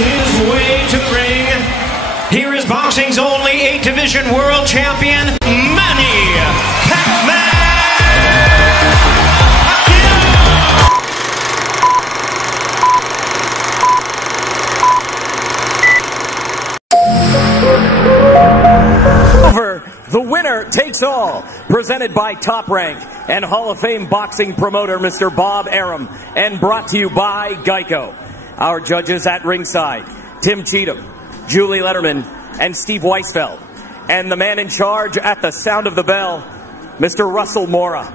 his way to the ring, here is boxing's only 8-division world champion, Manny Pacman. The winner takes all, presented by Top Rank and Hall of Fame boxing promoter Mr. Bob Arum, and brought to you by Geico. Our judges at ringside, Tim Cheatham, Julie Letterman, and Steve Weisfeld. And the man in charge at the sound of the bell, Mr. Russell Mora.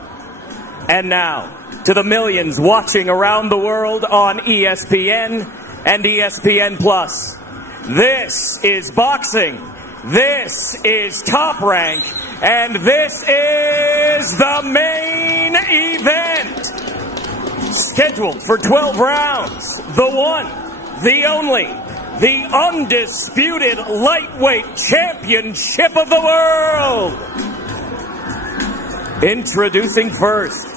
And now, to the millions watching around the world on ESPN and ESPN+. This is boxing. This is Top Rank, and this is the main event. Scheduled for 12 rounds, the one, the only, the undisputed lightweight championship of the world. Introducing first,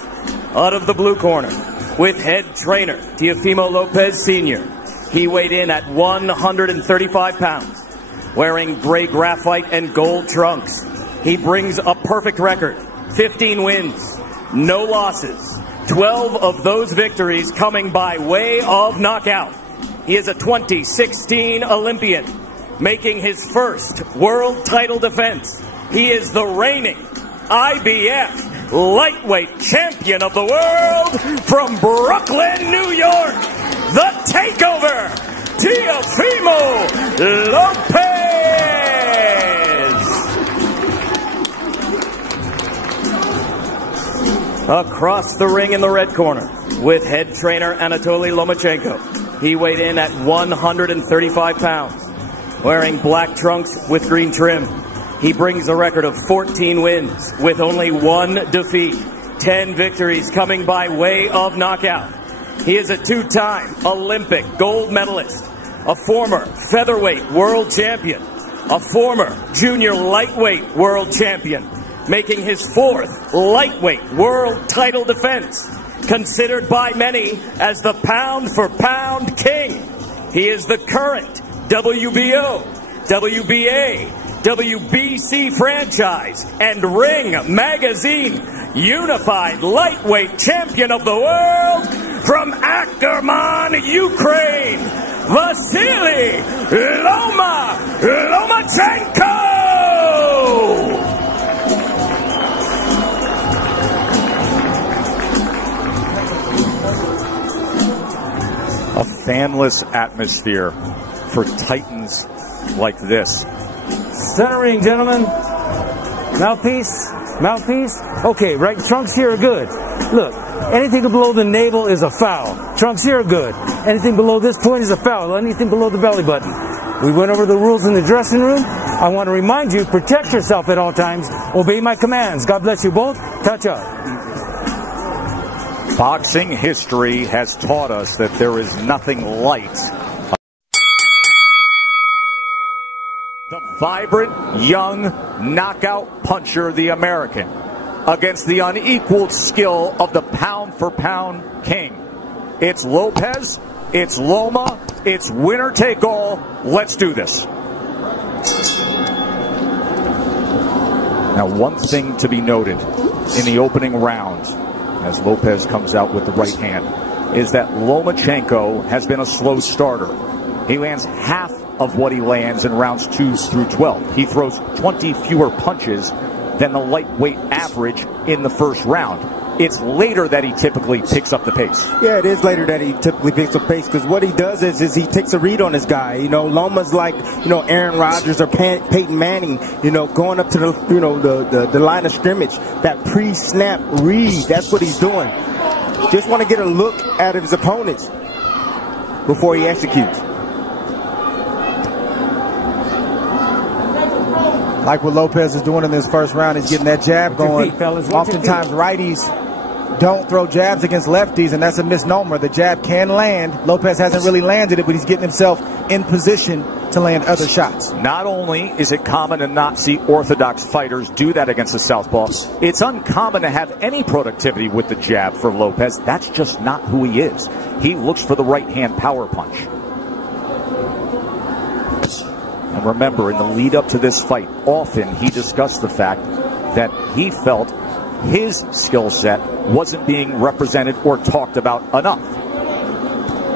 out of the blue corner, with head trainer Teofimo Lopez Sr. He weighed in at 135 pounds. Wearing gray graphite and gold trunks. He brings a perfect record. 15 wins, no losses. 12 of those victories coming by way of knockout. He is a 2016 Olympian, making his first world title defense. He is the reigning IBF lightweight champion of the world from Brooklyn, New York. The Takeover, Teofimo Lopez. Across the ring in the red corner, with head trainer Anatoly Lomachenko. He weighed in at 135 pounds, wearing black trunks with green trim. He brings a record of 14 wins with only 1 defeat, 10 victories coming by way of knockout. He is a 2-time Olympic gold medalist, a former featherweight world champion, a former junior lightweight world champion, making his 4th lightweight world title defense, considered by many as the pound-for-pound king. He is the current WBO, WBA, WBC franchise, and Ring Magazine unified lightweight champion of the world from Akhtarman, Ukraine, Vasyl Lomachenko! A fanless atmosphere for titans like this. Centering, gentlemen. Mouthpiece. Mouthpiece. Okay, right. Trunks here are good. Look, anything below the navel is a foul. Trunks here are good. Anything below this point is a foul. Anything below the belly button. We went over the rules in the dressing room. I want to remind you, protect yourself at all times. Obey my commands. God bless you both. Touch up. Boxing history has taught us that there is nothing light. The vibrant, young, knockout puncher, the American, against the unequaled skill of the pound-for-pound king. It's Lopez, it's Loma, it's winner take all. Let's do this. Now, one thing to be noted in the opening round, as Lopez comes out with the right hand, is that Lomachenko has been a slow starter. He lands half of what he lands in rounds 2 through 12. He throws 20 fewer punches than the lightweight average in the first round. It's later that he typically picks up the pace. Yeah, it is later that he typically picks up pace, because what he does is he takes a read on his guy. You know, Loma's like, you know, Aaron Rodgers or Peyton Manning, you know, going up to the, you know, the line of scrimmage. That pre-snap read, that's what he's doing. Just want to get a look at his opponents before he executes. Like what Lopez is doing in this first round, he's getting that jab going. Oftentimes righties don't throw jabs against lefties, and that's a misnomer. The jab can land. Lopez hasn't really landed it, but he's getting himself in position to land other shots. Not only is it common to not see orthodox fighters do that against the southpaw, it's uncommon to have any productivity with the jab for Lopez. That's just not who he is. He looks for the right hand power punch. And remember, in the lead up to this fight, often he discussed the fact that he felt his skill set wasn't being represented or talked about enough.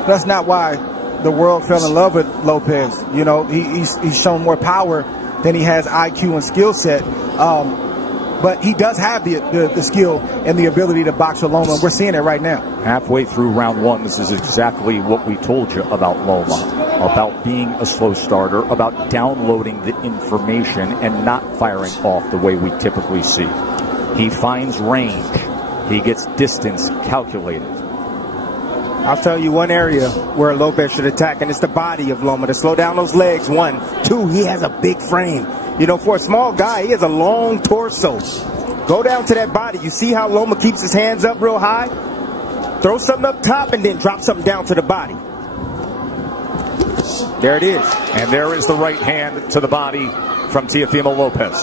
That's not why the world fell in love with Lopez. You know, he's shown more power than he has IQ and skill set. But he does have the skill and the ability to box with Loma. We're seeing it right now. Halfway through round one, this is exactly what we told you about Loma, about being a slow starter, about downloading the information and not firing off the way we typically see. He finds range. He gets distance calculated. I'll tell you one area where Lopez should attack, and it's the body of Loma, to slow down those legs. 1, 2, he has a big frame. You know, for a small guy, he has a long torso. Go down to that body. You see how Loma keeps his hands up real high? Throw something up top and then drop something down to the body. There it is. And there is the right hand to the body from Teofimo Lopez.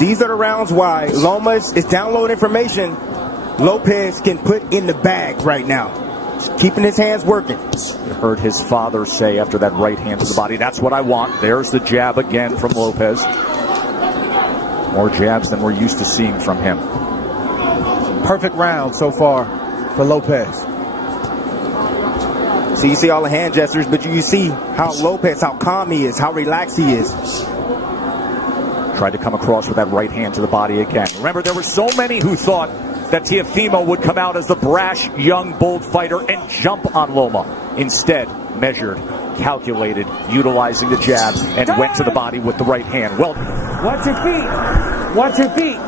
These are the rounds why Loma is downloading information Lopez can put in the bag right now. Just keeping his hands working. You heard his father say after that right hand to the body, that's what I want. There's the jab again from Lopez. More jabs than we're used to seeing from him. Perfect round so far for Lopez. So you see all the hand gestures, but you see how Lopez, how calm he is, how relaxed he is. Tried to come across with that right hand to the body again. Remember, there were so many who thought that Teofimo would come out as the brash, young, bold fighter and jump on Loma. Instead, measured, calculated, utilizing the jab, and went to the body with the right hand. Well, watch your feet. Watch your feet.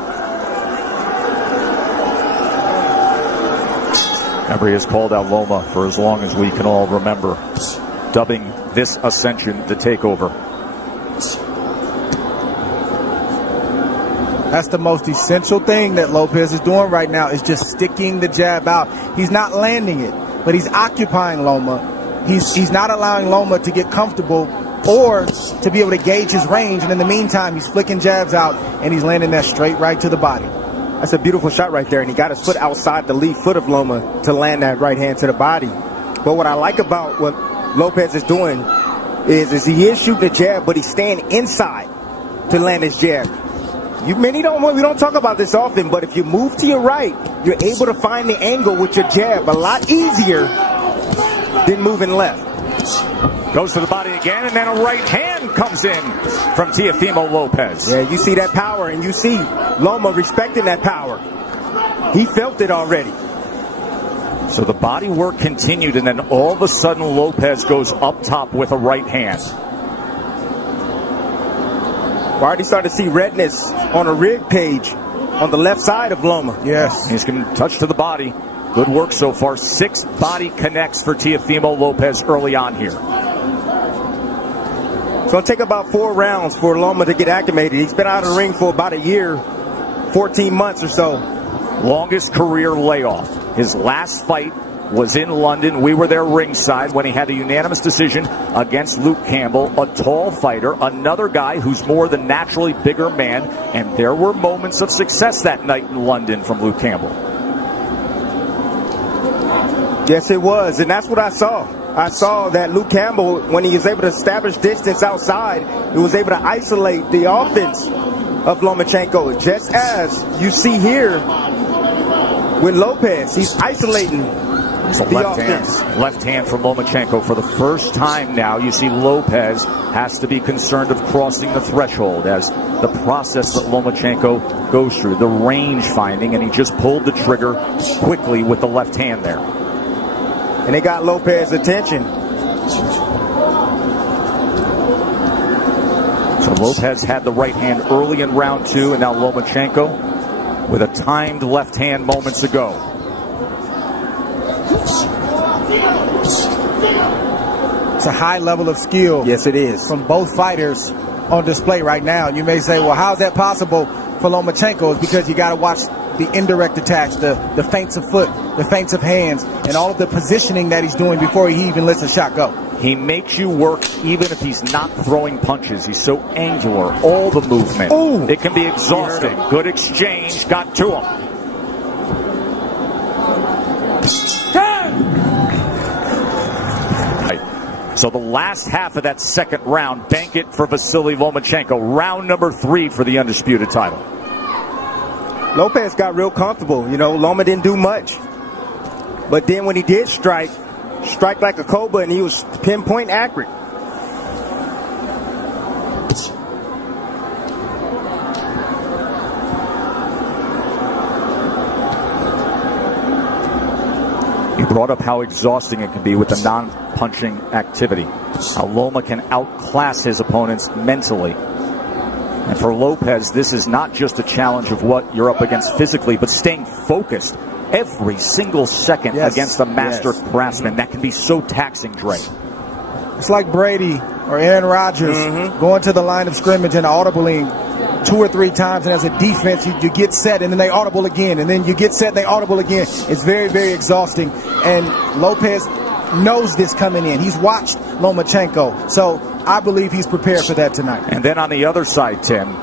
remember, he has called out Loma for as long as we can all remember, dubbing this ascension the takeover. That's the most essential thing that Lopez is doing right now, is just sticking the jab out. He's not landing it, but he's occupying Loma. He's not allowing Loma to get comfortable or to be able to gauge his range. And in the meantime, he's flicking jabs out, and he's landing that straight right to the body. That's a beautiful shot right there, and he got his foot outside the lead foot of Loma to land that right hand to the body. But what I like about what Lopez is doing is he is shooting the jab, but he's staying inside to land his jab. We don't talk about this often, but if you move to your right, you're able to find the angle with your jab a lot easier than moving left. Goes to the body again, and then a right hand comes in from Teofimo Lopez. Yeah, you see that power, and you see Loma respecting that power. He felt it already. So the body work continued, and then all of a sudden Lopez goes up top with a right hand. We already started to see redness on a rib cage on the left side of Loma. Yes. He's going to touch to the body. Good work so far. 6 body connects for Teofimo Lopez early on here. It's going to take about 4 rounds for Loma to get acclimated. He's been out of the ring for about a year, 14 months or so. Longest career layoff. His last fight was in London. We were there ringside when he had a unanimous decision against Luke Campbell, a tall fighter, another guy who's more than naturally bigger man, and there were moments of success that night in London from Luke Campbell. Yes, it was, and that's what I saw. I saw that Luke Campbell, when he was able to establish distance outside, he was able to isolate the offense of Lomachenko, just as you see here with Lopez. He's isolating So left hand from Lomachenko for the first time now. You see Lopez has to be concerned of crossing the threshold as the process that Lomachenko goes through, the range finding, and he just pulled the trigger quickly with the left hand there. And it got Lopez's attention. So Lopez had the right hand early in round 2, and now Lomachenko with a timed left hand moments ago. It's a high level of skill. Yes, it is. From both fighters on display right now. And you may say, well, how is that possible for Lomachenko? It's because you got to watch the indirect attacks, the feints of foot, the feints of hands, and all of the positioning that he's doing before he even lets a shot go. He makes you work even if he's not throwing punches. He's so angular, all the movement. Ooh. It can be exhausting. Good exchange, got to him. So the last half of that second round, bank it for Vasyl Lomachenko. Round number 3 for the undisputed title. Lopez got real comfortable. You know, Loma didn't do much. But then when he did strike like a cobra, and he was pinpoint accurate. He brought up how exhausting it can be with the non-punching activity. How Loma can outclass his opponents mentally. And for Lopez, this is not just a challenge of what you're up against physically, but staying focused every single second against a master craftsman. That can be so taxing, Dre. It's like Brady or Aaron Rodgers going to the line of scrimmage and audibling 2 or 3 times, and as a defense, you get set, and then they audible again, and then you get set, and they audible again. It's very, very exhausting, and Lopez knows this coming in. He's watched Lomachenko, so I believe he's prepared for that tonight. And then on the other side, Tim,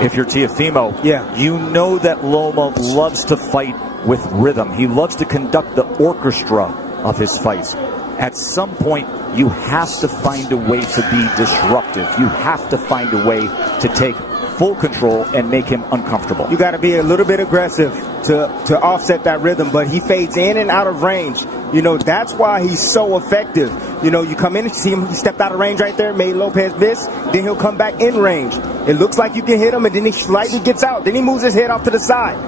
if you're Teofimo, you know that Loma loves to fight with rhythm. He loves to conduct the orchestra of his fights. At some point, you have to find a way to be disruptive. You have to find a way to take full control and make him uncomfortable. You got to be a little bit aggressive to offset that rhythm, but he fades in and out of range. You know, that's why he's so effective. You know, you come in and see him, he stepped out of range right there, made Lopez miss, then he'll come back in range. It looks like you can hit him, and then he slightly gets out. Then he moves his head off to the side.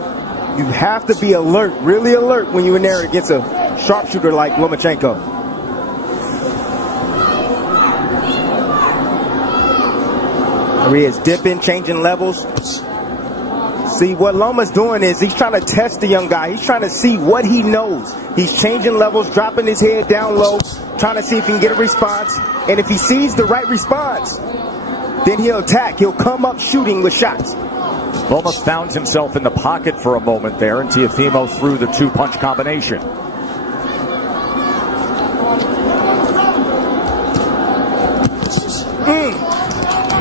You have to be alert, really alert, when you're in there against a sharpshooter like Lomachenko. There he is, dipping, changing levels. See, what Loma's doing is he's trying to test the young guy. He's trying to see what he knows. He's changing levels, dropping his head down low, trying to see if he can get a response. And if he sees the right response, then he'll attack. He'll come up shooting with shots. Loma found himself in the pocket for a moment there, and Teofimo threw the 2-punch combination.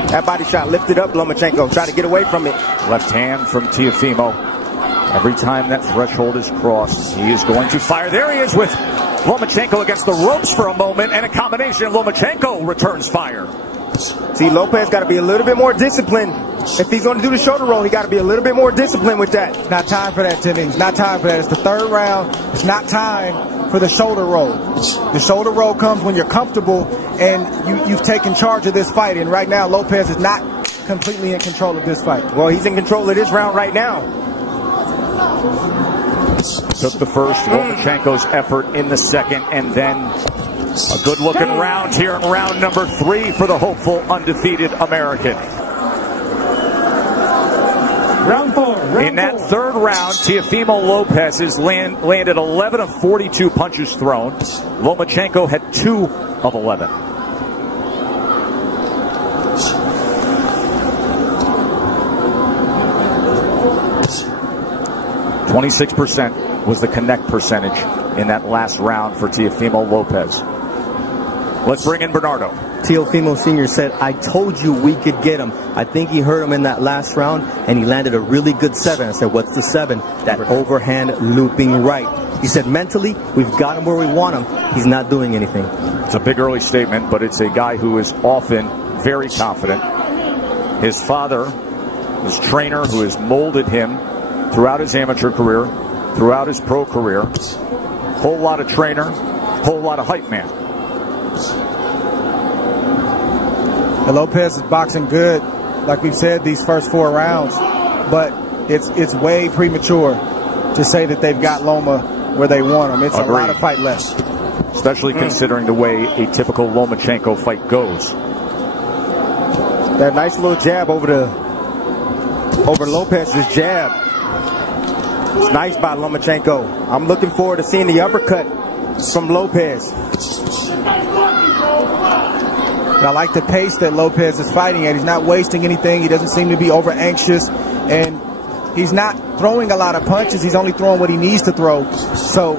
That body shot lifted up Lomachenko, tried to get away from it. Left hand from Teofimo. Every time that threshold is crossed, he is going to fire. There he is with Lomachenko against the ropes for a moment, and a combination. Lomachenko returns fire. See, Lopez got to be a little bit more disciplined. If he's going to do the shoulder roll, he got to be a little bit more disciplined with that. It's not time for that, Timmy. It's not time for that. It's the 3rd round. It's not time for the shoulder roll. The shoulder roll comes when you're comfortable and you've taken charge of this fight. And right now, Lopez is not completely in control of this fight. Well, he's in control of this round right now. Took the first, Lomachenko's effort in the second, and then a good-looking round here in round number 3 for the hopeful undefeated American. Round 4. In that 3rd round, Teofimo Lopez has landed 11 of 42 punches thrown. Lomachenko had 2 of 11. .26% was the connect percentage in that last round for Teofimo Lopez. Let's bring in Bernardo. Teofimo Sr. said, I told you we could get him. I think he hurt him in that last round, and he landed a really good 7. I said, what's the 7? That overhand looping right. He said, mentally, we've got him where we want him. He's not doing anything. It's a big early statement, but it's a guy who is often very confident. His father, his trainer, who has molded him throughout his amateur career, throughout his pro career. Whole lot of trainer, whole lot of hype man. Lopez is boxing good, like we've said, these first 4 rounds, but it's way premature to say that they've got Loma where they want him. It's a lot of fight left. Especially considering the way a typical Lomachenko fight goes. That nice little jab over Lopez's jab. It's nice by Lomachenko. I'm looking forward to seeing the uppercut from Lopez. I like the pace that Lopez is fighting at. He's not wasting anything. He doesn't seem to be over anxious, and he's not throwing a lot of punches. He's only throwing what he needs to throw. So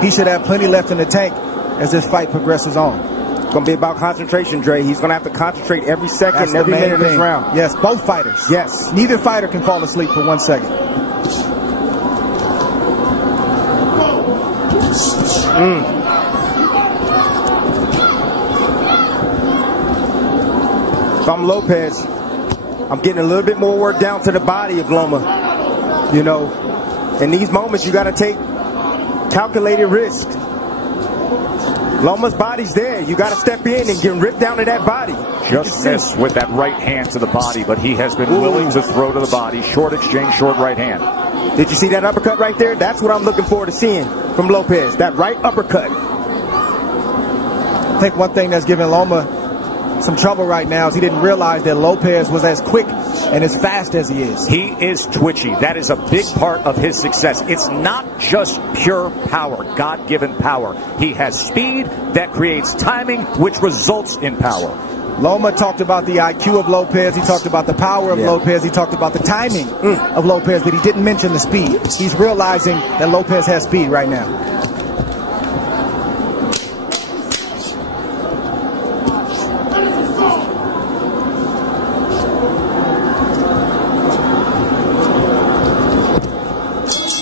he should have plenty left in the tank as this fight progresses on. It's going to be about concentration, Dre. He's going to have to concentrate every second, every minute of this round. Yes, both fighters. Yes. Neither fighter can fall asleep for 1 second. if I'm Lopez, I'm getting a little bit more work down to the body of Loma. You know, in these moments, you got to take calculated risk. Loma's body's there. You got to step in and get ripped down to that body. Just missed with that right hand to the body, but he has been willing to throw to the body. Short exchange, short right hand. Did you see that uppercut right there? That's what I'm looking forward to seeing from Lopez. That right uppercut. I think one thing that's giving Loma some trouble right now is he didn't realize that Lopez was as quick and as fast as he is. He is twitchy. That is a big part of his success. It's not just pure power, God-given power. He has speed that creates timing, which results in power. Loma talked about the IQ of Lopez. He talked about the power of Lopez. He talked about the timing of Lopez, but he didn't mention the speed. He's realizing that Lopez has speed right now.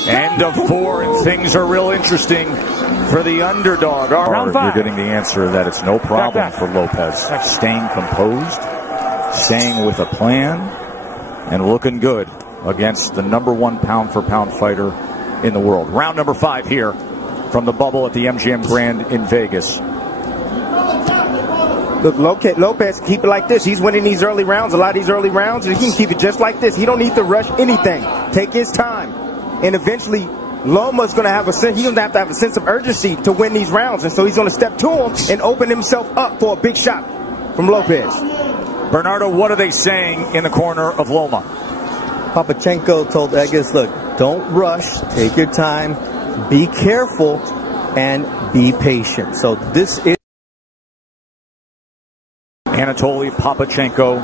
End of 4, and things are real interesting for the underdog. Round 5. You're getting the answer that it's no problem for Lopez. Staying composed, staying with a plan, and looking good against the #1 pound-for-pound fighter in the world. Round number 5 here from the bubble at the MGM Grand in Vegas. Look, Lopez, keep it like this. He's winning these early rounds, a lot of these early rounds, and he can keep it just like this. He don't need to rush anything. Take his time. And eventually, Loma's going to have a sense, he's going to have a sense of urgency to win these rounds. And so he's going to step to him and open himself up for a big shot from Lopez. Bernardo, what are they saying in the corner of Loma? Papachenko told Egas, look, don't rush, take your time, be careful, and be patient. So this is Anatoly Papachenko,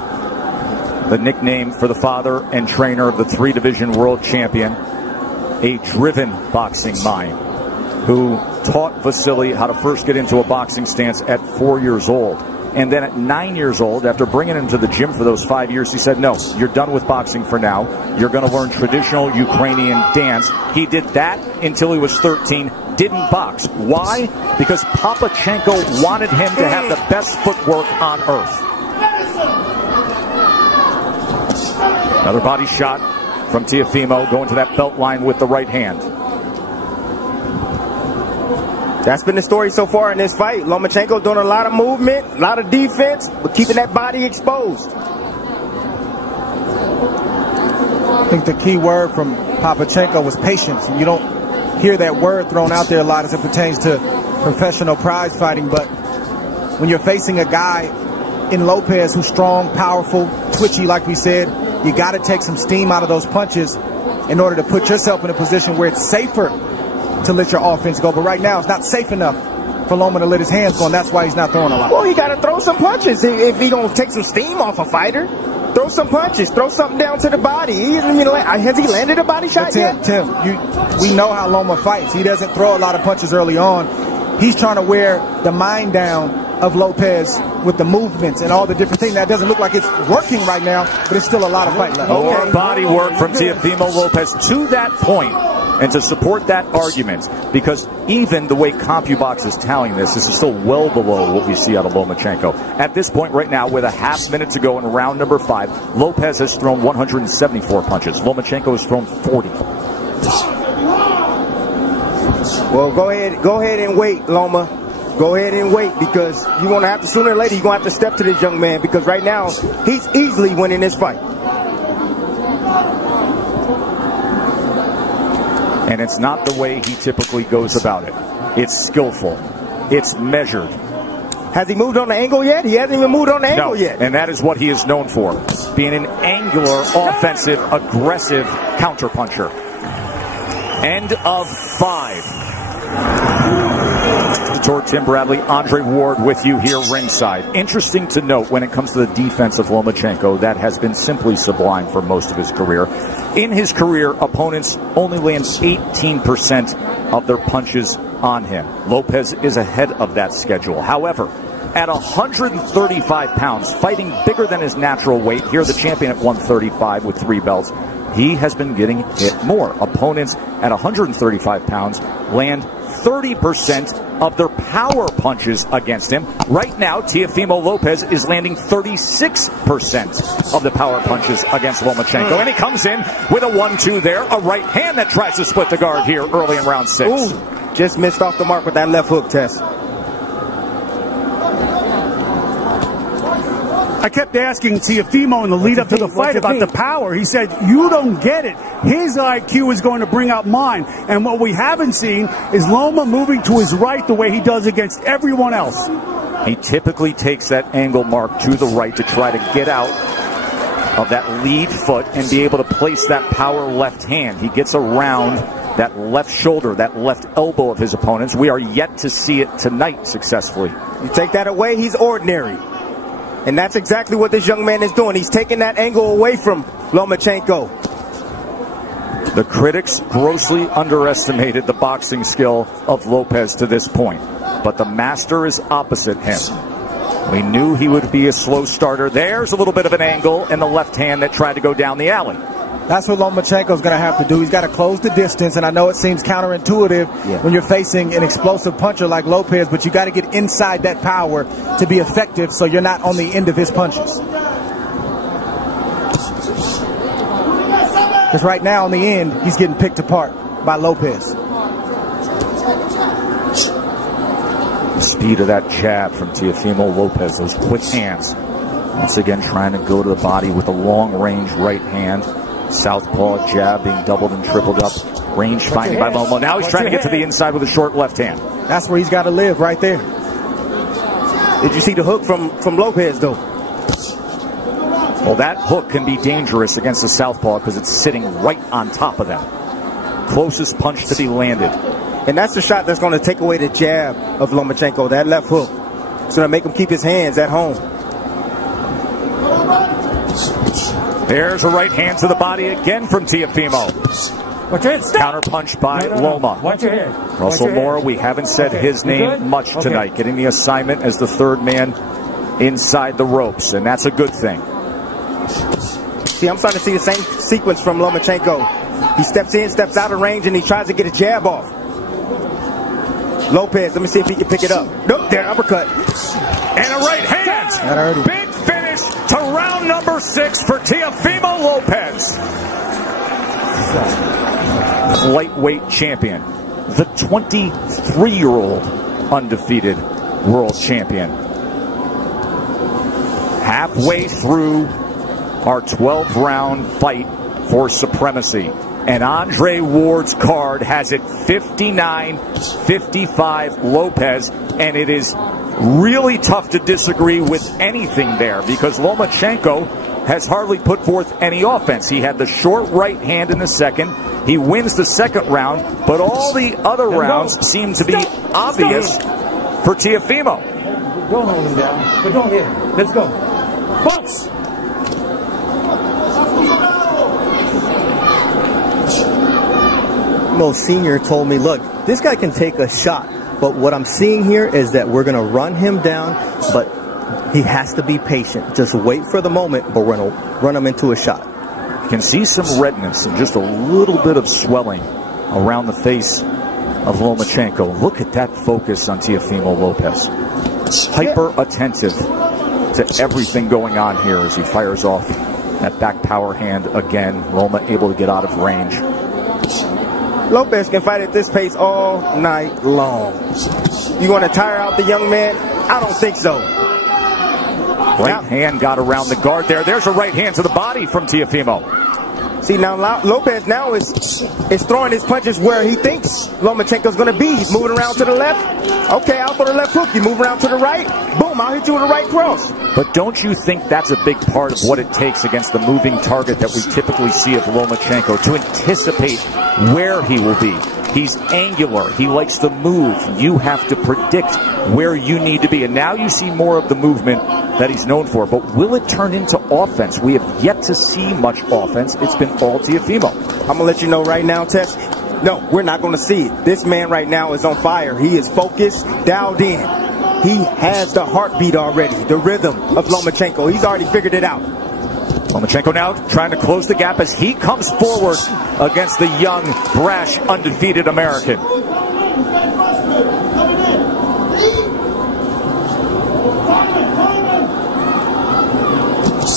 the nickname for the father and trainer of the 3-division world champion. A driven boxing mind who taught Vasyl how to first get into a boxing stance at 4 years old. And then at 9 years old, after bringing him to the gym for those 5 years, he said, no, you're done with boxing for now. You're going to learn traditional Ukrainian dance. He did that until he was 13, didn't box. Why? Because Papachenko wanted him to have the best footwork on earth. Another body shot from Teofimo, going to that belt line with the right hand. That's been the story so far in this fight. Lomachenko doing a lot of movement, a lot of defense, but keeping that body exposed. I think the key word from Papachenko was patience. And you don't hear that word thrown out there a lot as it pertains to professional prize fighting, but when you're facing a guy in Lopez who's strong, powerful, twitchy, like we said, you got to take some steam out of those punches in order to put yourself in a position where it's safer to let your offense go. But right now, it's not safe enough for Loma to let his hands go, and that's why he's not throwing a lot. Well, he got to throw some punches if he's going to take some steam off a fighter. Throw some punches. Throw something down to the body. Has he landed a body shot yet? Tim, we know how Loma fights. He doesn't throw a lot of punches early on. He's trying to wear the mind down of Lopez with the movements and all the different things. That doesn't look like it's working right now, but it's still a lot of fight left. More body work from Teofimo Lopez to that point, and to support that argument, because even the way CompuBox is tallying this is still well below what we see out of Lomachenko. At this point right now, with a half minute to go in round number 5, Lopez has thrown 174 punches. Lomachenko has thrown 40. Well, go ahead and wait, Loma. Go ahead and wait, because you're going to have to, sooner or later, you're going to have to step to this young man, because right now, he's easily winning this fight. And it's not the way he typically goes about it. It's skillful. It's measured. Has he moved on the angle yet? He hasn't even moved on the angle yet. And that is what he is known for, being an angular, offensive, aggressive counterpuncher. End of 5. Toward Tim Bradley, Andre Ward with you here ringside. Interesting to note when it comes to the defense of Lomachenko, that has been simply sublime for most of his career. In his career, opponents only land 18% of their punches on him. Lopez is ahead of that schedule. However, at 135 pounds, fighting bigger than his natural weight, here the champion at 135 with 3 belts, he has been getting hit more. Opponents at 135 pounds land 30% of their power punches against him. Right now, Teofimo Lopez is landing 36% of the power punches against Lomachenko. And he comes in with a 1-2 there, a right hand that tries to split the guard here early in round 6. Ooh, just missed off the mark with that left hook, Tess. I kept asking Teofimo in the lead up to the fight about the power. He said, you don't get it. His IQ is going to bring out mine. And what we haven't seen is Loma moving to his right the way he does against everyone else. He typically takes that angle mark to the right to try to get out of that lead foot and be able to place that power left hand. He gets around that left shoulder, that left elbow of his opponents. We are yet to see it tonight successfully. You take that away, he's ordinary. And that's exactly what this young man is doing. He's taking that angle away from Lomachenko. The critics grossly underestimated the boxing skill of Lopez to this point, but the master is opposite him. We knew he would be a slow starter. There's a little bit of an angle in the left hand that tried to go down the alley. That's what Lomachenko's going to have to do. He's got to close the distance, and I know it seems counterintuitive when you're facing an explosive puncher like Lopez, but you got to get inside that power to be effective so you're not on the end of his punches. Because right now, in the end, he's getting picked apart by Lopez. The speed of that jab from Teofimo Lopez, those quick hands. Once again, trying to go to the body with a long-range right hand. Southpaw jab being doubled and tripled up. Range finding by Loma. Now he's trying to get to the inside with a short left hand. That's where he's got to live, right there. Did you see the hook from Lopez, though? Well, that hook can be dangerous against the southpaw because it's sitting right on top of them. Closest punch to be landed. And that's the shot that's going to take away the jab of Lomachenko, that left hook. It's going to make him keep his hands at home. There's a right hand to the body again from Teofimo. Counter punch by Loma. Watch your head. Russell Moore, we haven't said his name much tonight. Getting the assignment as the third man inside the ropes, and that's a good thing. See, I'm starting to see the same sequence from Lomachenko. He steps in, steps out of range, and he tries to get a jab off. Lopez, let me see if he can pick it up. Nope, there, uppercut. And a right hand. Big finish to round number 6 for Teofimo Lopez. Lightweight champion. The 23-year-old undefeated world champion. Halfway through our 12-round fight for supremacy. And Andre Ward's card has it 59-55 Lopez, and it is really tough to disagree with anything there because Lomachenko has hardly put forth any offense. He had the short right hand in the second. He wins the second round, but all the other rounds seem to be obvious for Teofimo. Don't hold him down, but don't hit him. Let's go. Box! Mo Sr. told me, look, this guy can take a shot, but what I'm seeing here is that we're going to run him down, but he has to be patient. Just wait for the moment, but we're going to run him into a shot. You can see some redness and just a little bit of swelling around the face of Lomachenko. Look at that focus on Teofimo Lopez. Hyper attentive to everything going on here as he fires off that back power hand again. Loma able to get out of range. Lopez can fight at this pace all night long. You want to tire out the young man? I don't think so. Right hand got around the guard there. There's a right hand to the body from Teofimo. See, now Lopez now is throwing his punches where he thinks Lomachenko's going to be. He's moving around to the left. Okay, I'll throw the left hook. You move around to the right. Boom, I'll hit you with a right cross. But don't you think that's a big part of what it takes against the moving target that we typically see of Lomachenko, to anticipate where he will be? He's angular. He likes to move. You have to predict where you need to be. And now you see more of the movement that he's known for. But will it turn into offense? We have yet to see much offense. It's been all Teofimo. I'm going to let you know right now, Tess. No, we're not going to see it. This man right now is on fire. He is focused, dialed in. He has the heartbeat already, the rhythm of Lomachenko. He's already figured it out. Lomachenko now trying to close the gap as he comes forward against the young, brash, undefeated American.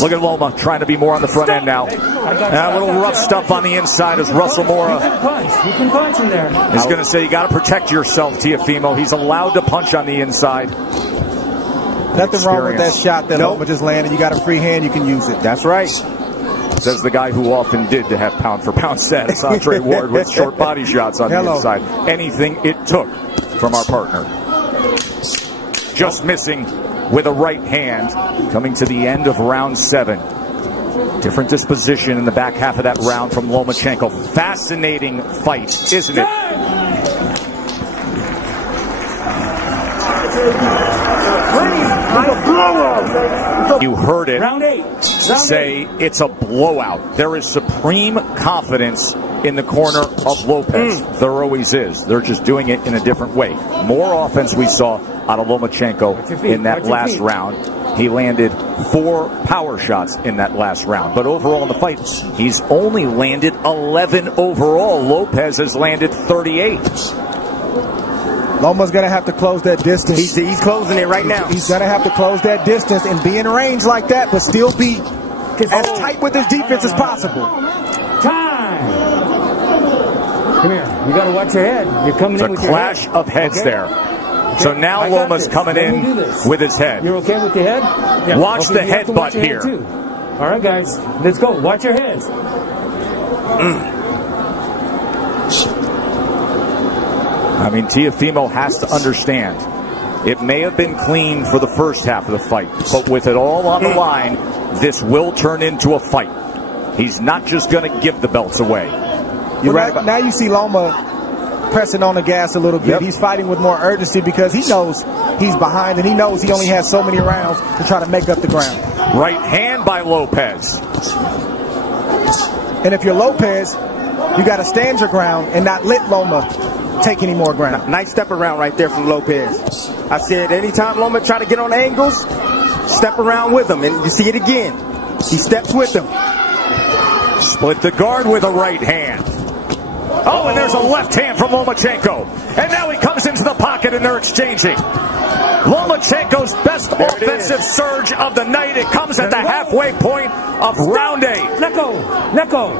Look at Loma trying to be more on the front end now. A little rough stuff on the inside as Russell Mora. You can punch in there. He's going to say you got to protect yourself, Teofimo. He's allowed to punch on the inside. Nothing wrong with that shot that Loma just landed. You got a free hand, you can use it. That's right. Says the guy who often did to have pound-for-pound status, Andre Ward, with short body shots on the inside. Anything it took from our partner. Just missing with a right hand. Coming to the end of round 7. Different disposition in the back half of that round from Lomachenko. Fascinating fight, isn't it? You heard it. Round 8. Say it's a blowout. There is supreme confidence in the corner of Lopez. There always is. They're just doing it in a different way. More offense we saw out of Lomachenko in that last round. He landed 4 power shots in that last round. But overall in the fight, he's only landed 11 overall. Lopez has landed 38. Loma's going to have to close that distance. He's closing it right now. He's going to have to close that distance and be in range like that, but still be as tight with his defense as possible. Time. Come here. You got to watch your head. You're coming in with your head. It's a clash of heads there. So now Loma's coming in with his head. You're okay with your head? Yeah. Watch the headbutt here. All right, guys. Let's go. Watch your heads. I mean, Teofimo has to understand. It may have been clean for the first half of the fight, but with it all on the line, this will turn into a fight. He's not just going to give the belts away. Now you see Loma pressing on the gas a little bit. He's fighting with more urgency because he knows he's behind and he knows he only has so many rounds to try to make up the ground. Right hand by Lopez. And if you're Lopez, you got to stand your ground and not let Loma take any more ground. Nice step around right there from Lopez. I said anytime Loma try to get on angles, step around with him. And you see it again. He steps with him. Split the guard with a right hand. Oh, and there's a left hand from Lomachenko. And now he comes into the pocket and they're exchanging. Lomachenko's best offensive surge of the night. It comes at the halfway point of round 8. Let go. Let go.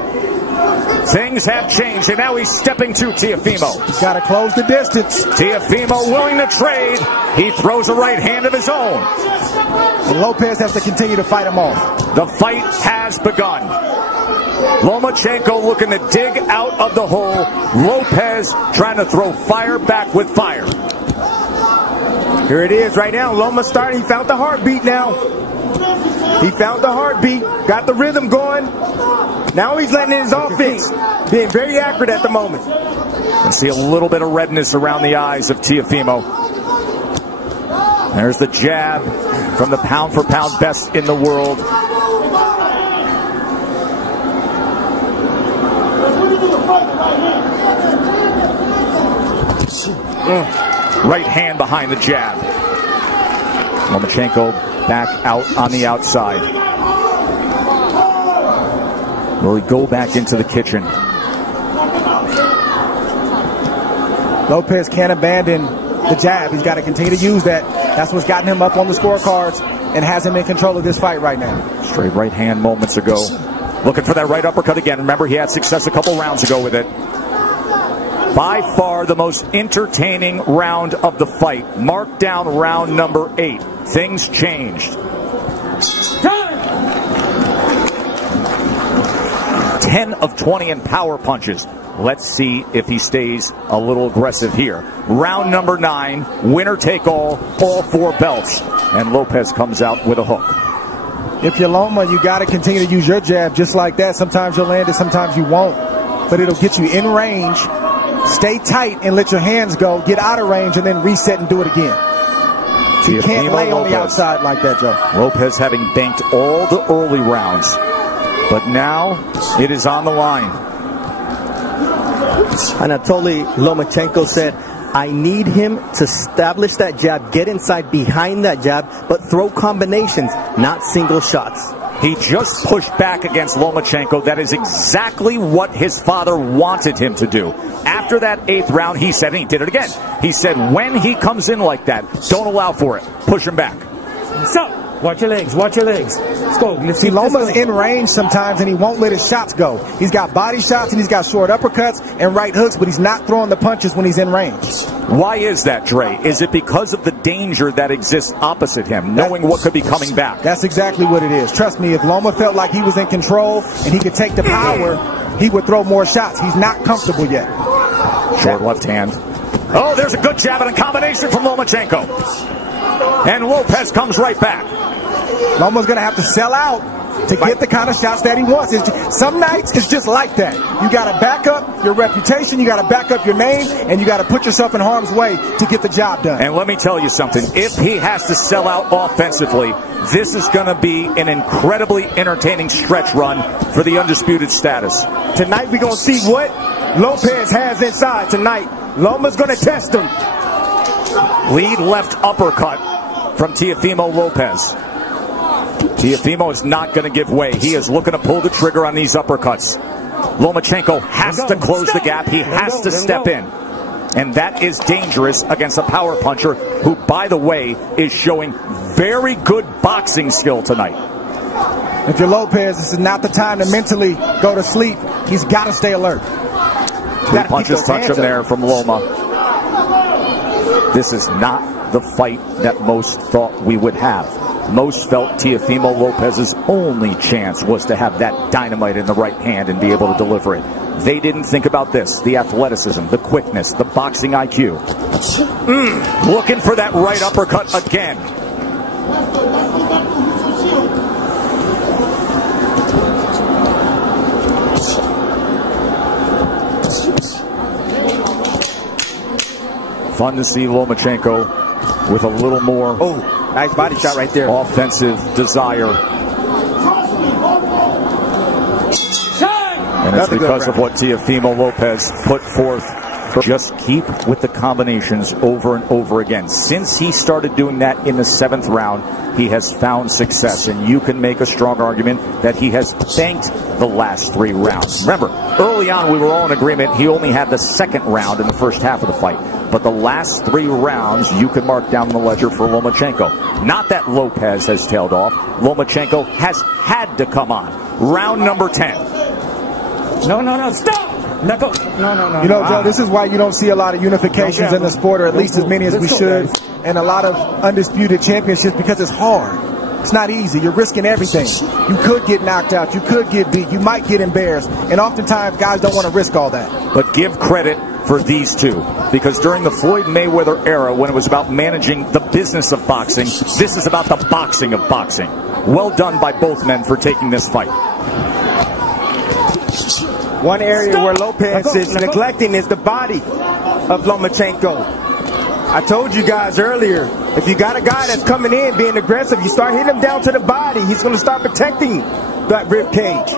Things have changed, and now he's stepping to Teofimo. He's got to close the distance. Teofimo willing to trade. He throws a right hand of his own. And Lopez has to continue to fight him off. The fight has begun. Lomachenko looking to dig out of the hole. Lopez trying to throw fire back with fire. Here it is right now. Loma starting. He found the heartbeat now. He found the heartbeat. Got the rhythm going. Now he's letting his offense. Being very accurate at the moment. You see a little bit of redness around the eyes of Teofimo. There's the jab from the pound-for-pound best in the world. Right hand behind the jab. Lomachenko back out on the outside. Will he go back into the kitchen? Lopez can't abandon the jab. He's got to continue to use that. That's what's gotten him up on the scorecards and has him in control of this fight right now. Straight right hand moments ago. Looking for that right uppercut again. Remember, he had success a couple rounds ago with it. By far the most entertaining round of the fight. Mark down round number 8. Things changed. 10 of 20 in power punches. Let's see if he stays a little aggressive here. Round number 9, winner take all 4 belts. And Lopez comes out with a hook. If you're Loma, you got to continue to use your jab just like that. Sometimes you'll land it, sometimes you won't. But it'll get you in range. Stay tight and let your hands go. Get out of range and then reset and do it again. You can't lay on the outside like that, Joe. Lopez having banked all the early rounds. But now it is on the line. Anatoly Lomachenko said, I need him to establish that jab, get inside behind that jab, but throw combinations, not single shots. He just pushed back against Lomachenko. That is exactly what his father wanted him to do. After that 8th round, he said, and he did it again, he said, when he comes in like that, don't allow for it. Push him back. So, Watch your legs. Watch your legs. Let's go. Let's see, Loma's in range sometimes, and he won't let his shots go. He's got body shots, and he's got short uppercuts and right hooks, but he's not throwing the punches when he's in range. Why is that, Dre? Is it because of the danger that exists opposite him, knowing what could be coming back? That's exactly what it is. Trust me, if Loma felt like he was in control and he could take the power, he would throw more shots. He's not comfortable yet. Short left hand. Oh, there's a good jab and a combination from Lomachenko. And Lopez comes right back. Loma's going to have to sell out to get the kind of shots that he wants. Some nights it's just like that. You got to back up your reputation, you got to back up your name, and you got to put yourself in harm's way to get the job done. And let me tell you something. If he has to sell out offensively, this is going to be an incredibly entertaining stretch run for the undisputed status. Tonight we're going to see what Lopez has inside tonight. Loma's going to test him. Lead left uppercut from Teofimo Lopez. Teofimo is not going to give way. He is looking to pull the trigger on these uppercuts. Lomachenko has to close the gap. He has to step in. And that is dangerous against a power puncher who, by the way, is showing very good boxing skill tonight. If you're Lopez, this is not the time to mentally go to sleep. He's got to stay alert. Three punches touch him there from Loma. This is not the fight that most thought we would have. Most felt Teofimo Lopez's only chance was to have that dynamite in the right hand and be able to deliver it. They didn't think about this, the athleticism, the quickness, the boxing IQ. Looking for that right uppercut again. Fun to see Lomachenko with a little more nice body shot right there. Offensive desire. And it's because of what Teofimo Lopez put forth. Just keep with the combinations over and over again. Since he started doing that in the 7th round, he has found success. And you can make a strong argument that he has banked the last 3 rounds. Remember, early on we were all in agreement he only had the 2nd round in the first half of the fight. But the last 3 rounds you can mark down the ledger for Lomachenko. Not that Lopez has tailed off. Lomachenko has had to come on. Round number 10. No, stop! No. You know, Joe, this is why you don't see a lot of unifications in the sport, or at least as many as we should, and a lot of undisputed championships, because it's hard. It's not easy. You're risking everything. You could get knocked out. You could get beat. You might get embarrassed. And oftentimes, guys don't want to risk all that. But give credit for these two, because during the Floyd Mayweather era, when it was about managing the business of boxing, this is about the boxing of boxing. Well done by both men for taking this fight. One area where Lopez is neglecting is the body of Lomachenko. I told you guys earlier, if you got a guy that's coming in being aggressive, you start hitting him down to the body, he's going to start protecting that rib cage.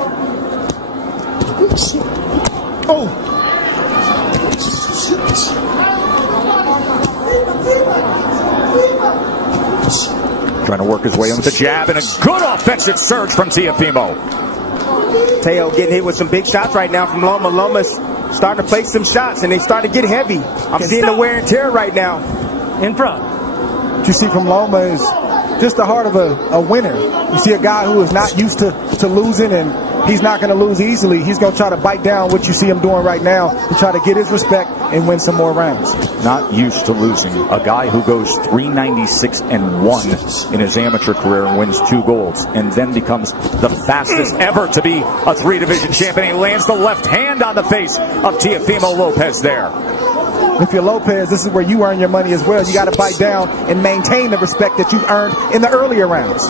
Trying to work his way in with the jab, and a good offensive surge from Teofimo. Teo getting hit with some big shots right now from Loma. Loma's starting to place some shots, and they start to get heavy. I'm seeing the wear and tear right now. In front. What you see from Loma is just the heart of a winner. You see a guy who is not used to losing, and he's not going to lose easily. He's going to try to bite down what you see him doing right now to try to get his respect and win some more rounds. Not used to losing. A guy who goes 396-1 in his amateur career and wins 2 golds, and then becomes the fastest ever to be a 3-division champion. He lands the left hand on the face of Teofimo Lopez there. If you're Lopez, this is where you earn your money as well. You got to bite down and maintain the respect that you've earned in the earlier rounds.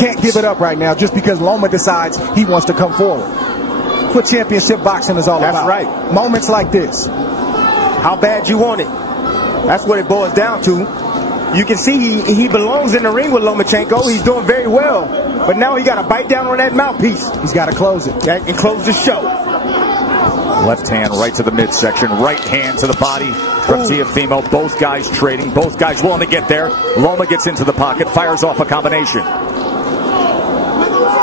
Can't give it up right now just because Loma decides he wants to come forward. That's what championship boxing is all about. That's right. Moments like this. How bad you want it. That's what it boils down to. You can see he belongs in the ring with Lomachenko. He's doing very well. But now he got to bite down on that mouthpiece. He's got to close it. And close the show. Left hand right to the midsection. Right hand to the body from Teofimo. Both guys trading. Both guys willing to get there. Loma gets into the pocket. Fires off a combination.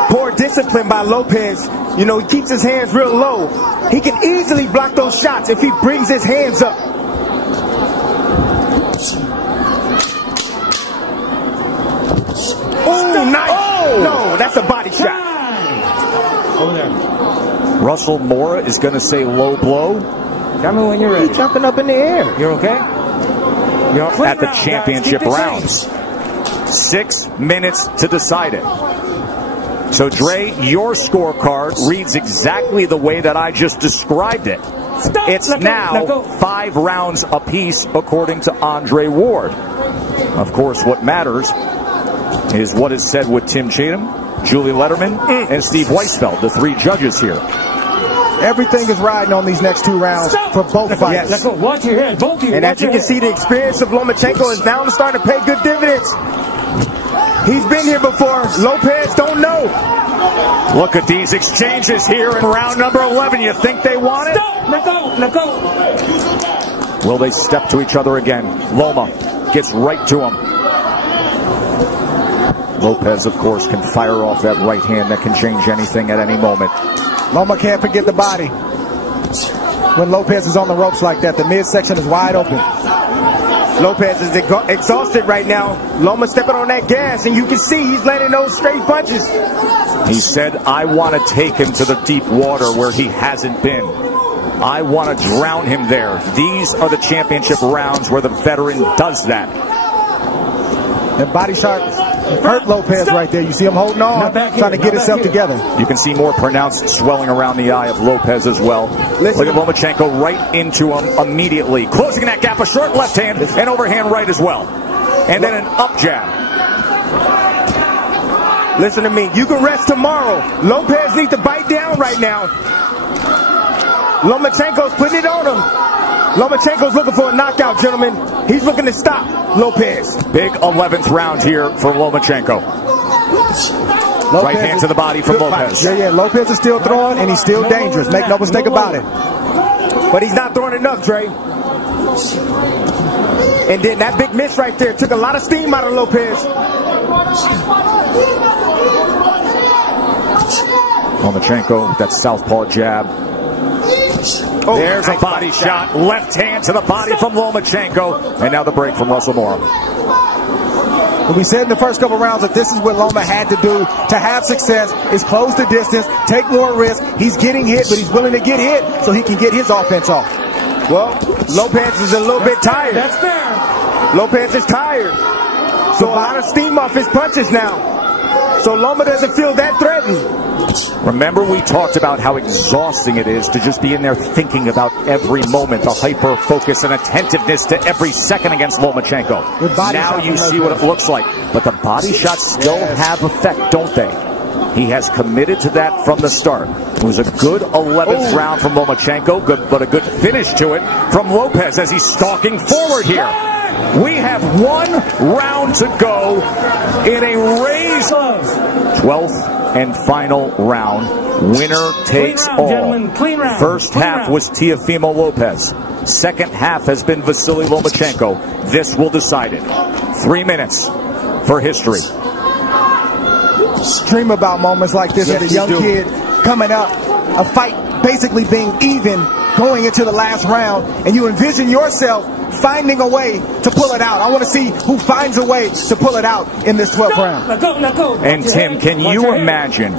Poor discipline by Lopez. You know, he keeps his hands real low. He can easily block those shots if he brings his hands up. shot. Over there. Russell Mora is going to say low blow. Tell me when you're ready. He's jumping up in the air. You're okay? You're At the championship rounds. 6 minutes to decide it. So, Dre, your scorecard reads exactly the way that I just described it. It's now 5 rounds apiece, according to Andre Ward. Of course, what matters is what is said with Tim Chatham, Julie Letterman, and Steve Weisfeld, the 3 judges here. Everything is riding on these next 2 rounds for both fights. Let's go. Watch your head. Both of you. And as you can see, the experience of Lomachenko is now starting to pay good dividends. He's been here before. Lopez don't know. Look at these exchanges here in round number 11. You think they want it? Let go. Let go. Will they step to each other again? Loma gets right to him. Lopez, of course, can fire off that right hand that can change anything at any moment. Loma can't forget the body. When Lopez is on the ropes like that, the midsection is wide open. Lopez is exhausted right now. Loma stepping on that gas, and you can see he's landing those straight punches. He said, I want to take him to the deep water where he hasn't been. I want to drown him there. These are the championship rounds where the veteran does that. The body shot hurt Lopez right there. You see him holding on, trying to get himself together. You can see more pronounced swelling around the eye of Lopez as well. Look at Lomachenko right into him immediately. Closing that gap, a short left hand and overhand right as well. And then an up jab. Listen to me. You can rest tomorrow. Lopez needs to bite down right now. Lomachenko's putting it on him. Lomachenko's looking for a knockout, gentlemen. He's looking to stop Lopez. Big 11th round here for Lomachenko. Right hand to the body from Lopez. Yeah, Lopez is still throwing, and he's still dangerous. Make no mistake about it. But he's not throwing enough, Dre. And then that big miss right there took a lot of steam out of Lopez. Lomachenko with that southpaw jab. Oh, there's a body shot. Left hand to the body from Lomachenko. And now the break from Russell Mora. But we said in the first couple rounds that this is what Loma had to do to have success, is close the distance, take more risk. He's getting hit, but he's willing to get hit so he can get his offense off. Well, Lopez is a little bit tired. That's fair. Lopez is tired. So a lot of steam off his punches now. So Loma doesn't feel that threatened. Remember, we talked about how exhausting it is to just be in there thinking about every moment, the hyper focus and attentiveness to every second against Lomachenko. Now you see what it looks like. But the body shots still have effect, don't they? He has committed to that from the start. It was a good 11th round from Lomachenko, but a good finish to it from Lopez as he's stalking forward here. We have 1 round to go in a race of 12th and final round. Winner takes all. First half was Teofimo Lopez. Second half has been Vasyl Lomachenko. This will decide it. 3 minutes for history. Dream about moments like this as a young kid coming up, a fight basically being even going into the last round, and you envision yourself finding a way to pull it out. I want to see who finds a way to pull it out in this 12th round. And Tim, can you imagine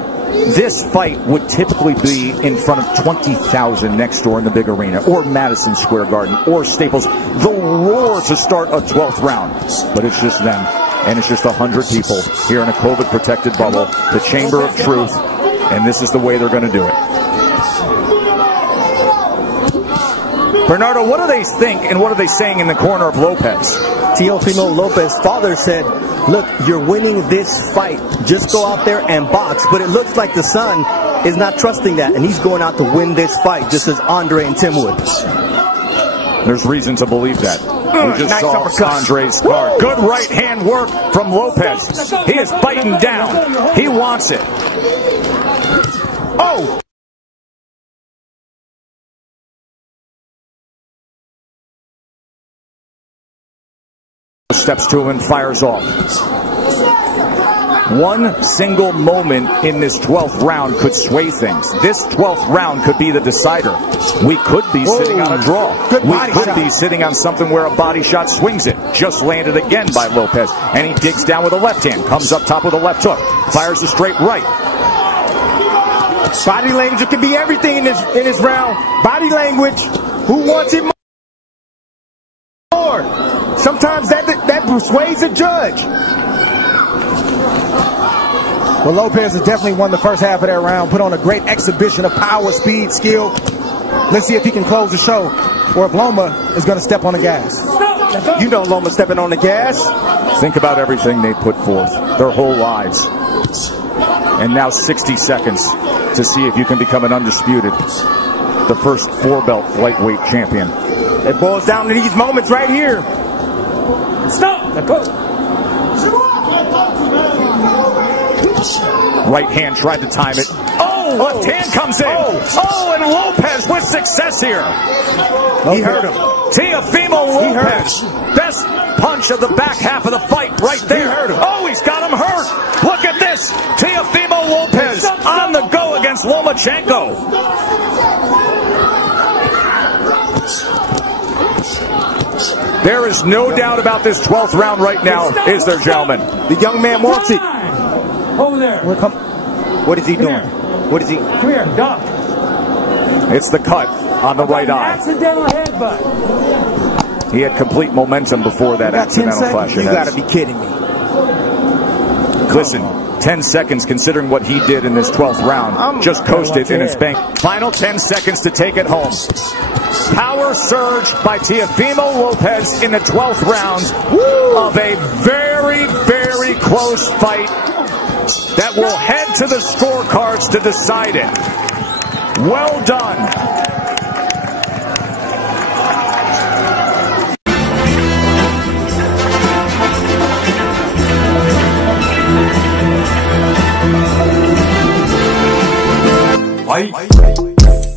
this fight would typically be in front of 20,000 next door in the big arena, or Madison Square Garden, or Staples. The roar to start a 12th round. But it's just them, and it's just 100 people here in a COVID-protected bubble, the Chamber of Truth, and this is the way they're going to do it. Bernardo, what do they think and what are they saying in the corner of Lopez? Teofimo Lopez's father said, look, you're winning this fight. Just go out there and box. But it looks like the son is not trusting that, and he's going out to win this fight, just as Andre and Tim would. There's reason to believe that. We just saw Andre's card. Good right hand work from Lopez. He is biting down. He wants it. Oh! Steps to him and fires off. One single moment in this 12th round could sway things. This 12th round could be the decider. We could be sitting on a draw. We could be sitting on something where a body shot swings it. Just landed again by Lopez. And he digs down with a left hand. Comes up top with a left hook. Fires a straight right. Body language can be everything in this round. Body language. Who wants it more? Sometimes that persuades a judge. Well, Lopez has definitely won the first half of that round. Put on a great exhibition of power, speed, skill. Let's see if he can close the show, or if Loma is going to step on the gas. You know Loma's stepping on the gas. Think about everything they put forth, their whole lives. And now 60 seconds to see if you can become an undisputed, the first 4-belt lightweight champion. It boils down to these moments right here. Stop! Right hand tried to time it. Oh, left hand comes in. Oh, and Lopez with success here. He hurt him. Teofimo Lopez. Best punch of the back half of the fight right there. He hurt him. Oh, he's got him hurt. Look at this. Teofimo Lopez on the go against Lomachenko. There is no doubt about this 12th round right now, is there, gentlemen? The young man wants it. Over there. What is he doing? What is he? Come here, duck. It's the cut on the right eye. Accidental headbutt. He had complete momentum before that accidental clash. You got to be kidding me. Listen, 10 seconds considering what he did in this 12th round. Just coasted in its bank. Final 10 seconds to take it home. Power surge by Teofimo Lopez in the 12th round of a very, very close fight that will head to the scorecards to decide it. Well done. Fight.